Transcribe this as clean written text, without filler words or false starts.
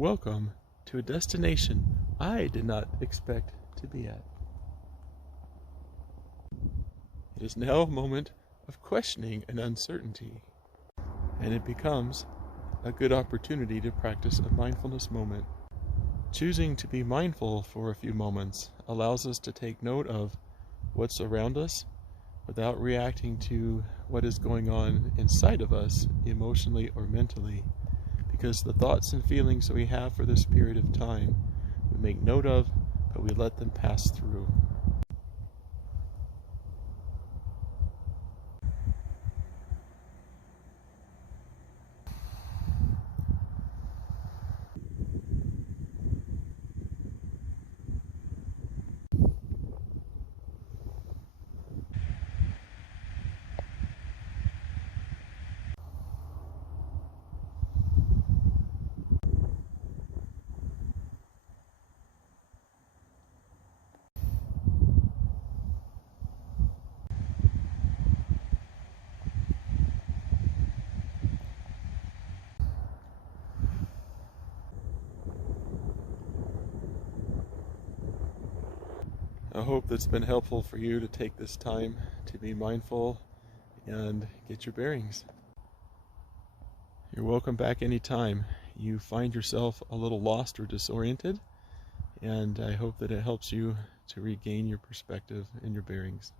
Welcome to a destination I did not expect to be at. It is now a moment of questioning and uncertainty, and it becomes a good opportunity to practice a mindfulness moment. Choosing to be mindful for a few moments allows us to take note of what's around us without reacting to what is going on inside of us emotionally or mentally, because the thoughts and feelings that we have for this period of time we make note of, but we let them pass through. I hope that's been helpful for you to take this time to be mindful and get your bearings. You're welcome back anytime you find yourself a little lost or disoriented, and I hope that it helps you to regain your perspective and your bearings.